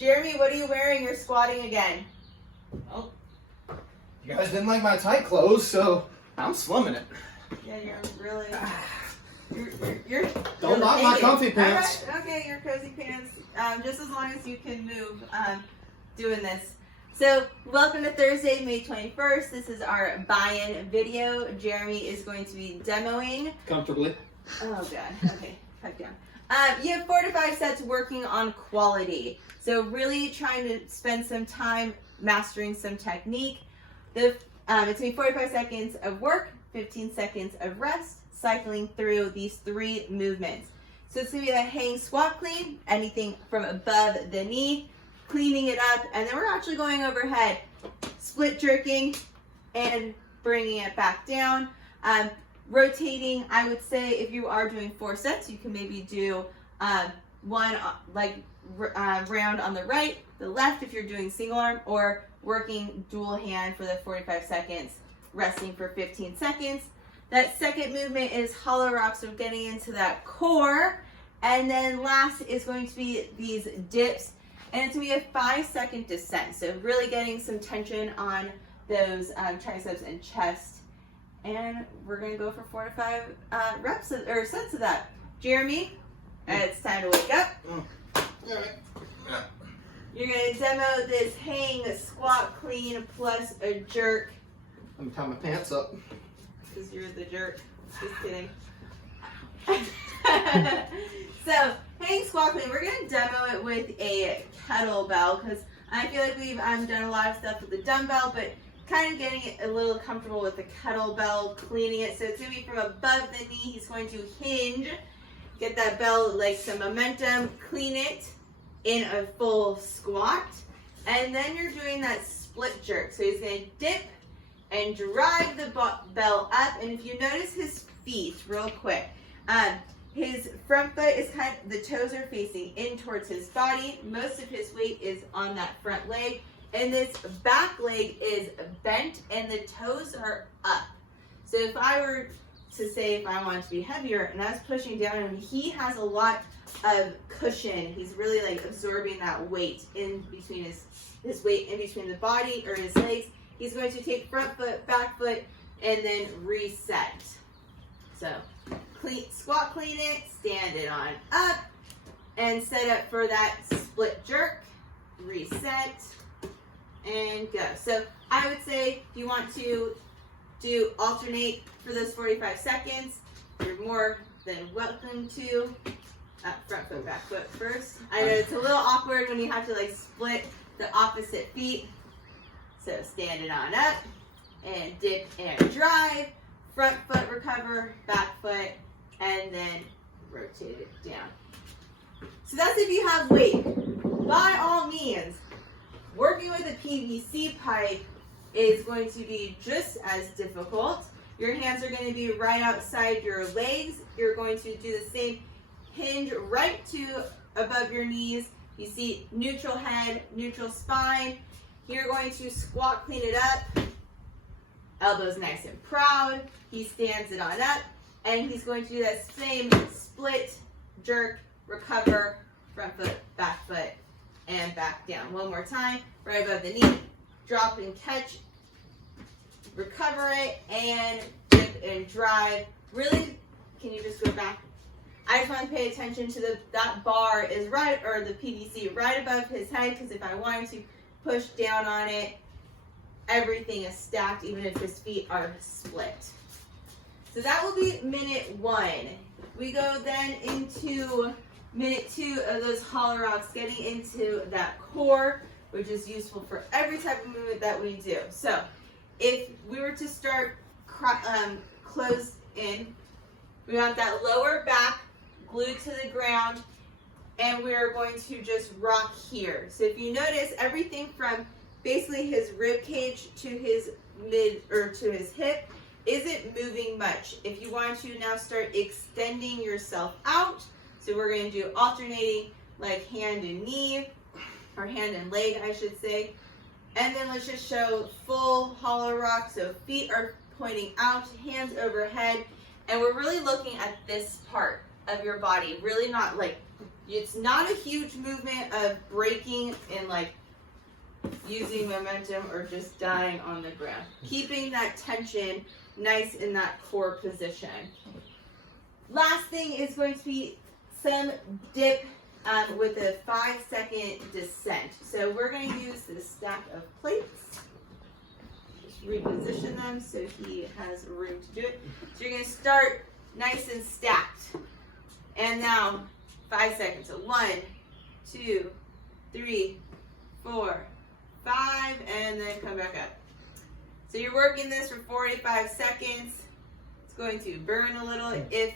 Jeremy, what are you wearing? You're squatting again. Well, you guys didn't like my tight clothes, so I'm slimming it. Yeah, you're really. You're Don't knock my comfy pants. All right. Okay, your cozy pants. Just as long as you can move doing this. So, welcome to Thursday, May 21st. This is our buy-in video. Jeremy is going to be demoing. Comfortably. Oh, God. Okay, cut down. You have 4 to 5 sets working on quality. So, really trying to spend some time mastering some technique. It's going to be 45 seconds of work, 15 seconds of rest, cycling through these 3 movements. So, it's going to be a hang squat clean, anything from above the knee, cleaning it up, and then we're actually going overhead, split jerking and bringing it back down. Rotating, I would say if you are doing 4 sets, you can maybe do one round on the right, the left if you're doing single arm, or working dual hand for the 45 seconds, resting for 15 seconds. That second movement is hollow rocks, so getting into that core. And then last is going to be these dips. And it's going to be a 5-second descent. So really getting some tension on those triceps and chest. And we're going to go for 4 to 5 reps or sets of that. Jeremy, it's time to wake up. You're going to demo this hang squat clean plus a jerk. Let me tie my pants up. Because you're the jerk. Just kidding. So, hang squat clean. We're going to demo it with a kettlebell because I feel like we've done a lot of stuff with the dumbbell, but kind of getting it a little comfortable with the kettlebell, cleaning it. So it's going to be from above the knee. He's going to hinge, get that bell like some momentum, clean it in a full squat. And then you're doing that split jerk. So he's going to dip and drive the bell up. And if you notice his feet real quick, his front foot is the toes are facing in towards his body. Most of his weight is on that front leg. And this back leg is bent and the toes are up. So if I were to say if I wanted to be heavier and I was pushing down on him, he has a lot of cushion. He's really like absorbing that weight in between his weight in between the body or his legs. He's going to take front foot, back foot, and then reset. So squat clean it, stand it on up, and set up for that split jerk, reset, and go. So I would say if you want to do alternate for those 45 seconds, you're more than welcome to. Front foot, back foot first. I know it's a little awkward when you have to like split the opposite feet. So stand it on up and dip and drive. Front foot recover, back foot, and then rotate it down. So that's if you have weight. By all means, working with a PVC pipe is going to be just as difficult. Your hands are going to be right outside your legs. You're going to do the same hinge right to above your knees. You see neutral head, neutral spine. You're going to squat clean it up. Elbows nice and proud. He stands it on up. And he's going to do that same split, jerk, recover, front foot, back foot, and back down. One more time, right above the knee, drop and catch, recover it, and dip and drive. Really, can you just go back? I just want to pay attention to that bar is right, or the PVC right above his head, because if I wanted to push down on it, everything is stacked, even if his feet are split. So that will be minute 1. We go then into minute 2 of those hollow rocks, getting into that core, which is useful for every type of movement that we do. So if we were to start closed in, we want that lower back glued to the ground, and we're going to just rock here. So if you notice, everything from basically his rib cage to his to his hip isn't moving much. If you want to now start extending yourself out, so we're going to do alternating like hand and knee, or hand and leg, I should say. And then let's just show full hollow rock. So feet are pointing out, hands overhead, and we're really looking at this part of your body, really not like It's not a huge movement of breaking and like using momentum or just dying on the ground. Keeping that tension nice in that core position. Last thing is going to be some dip with a 5-second descent. So we're going to use this stack of plates. Just reposition them so he has room to do it. So you're going to start nice and stacked. And now 5 seconds. So 1, 2, 3, 4, 5, and then come back up. So you're working this for 45 seconds. It's going to burn a little. If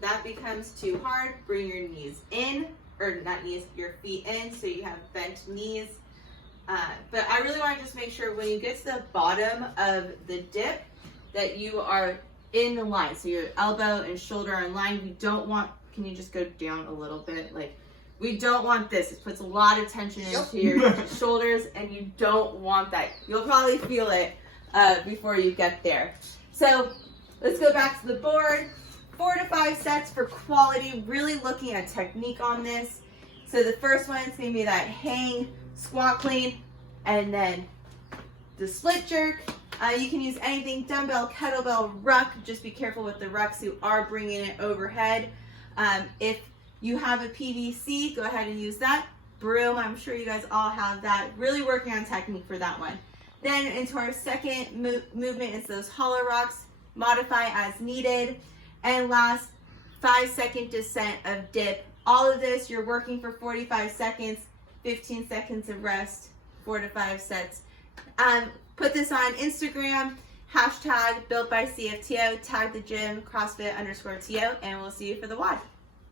that becomes too hard, bring your knees in, or not knees, your feet in, so you have bent knees. But I really want to just make sure when you get to the bottom of the dip that you are in the line. So your elbow and shoulder are in line. We don't want, can you just go down a little bit? Like, we don't want this. It puts a lot of tension into your shoulders, and you don't want that. You'll probably feel it before you get there. So let's go back to the board. 4 to 5 sets for quality, really looking at technique on this. So the first one is going to be that hang squat clean, and then the split jerk. You can use anything, dumbbell, kettlebell, ruck. Just be careful with the rucks who are bringing it overhead. If you have a PVC, go ahead and use that. Broom, I'm sure you guys all have that. Really working on technique for that one. Then into our second movement is those hollow rocks. Modify as needed. And last, 5-second descent of dip. All of this, you're working for 45 seconds, 15 seconds of rest, 4 to 5 sets. Put this on Instagram, hashtag built by CFTO, tag the gym, CrossFit_TO, and we'll see you for the WOD.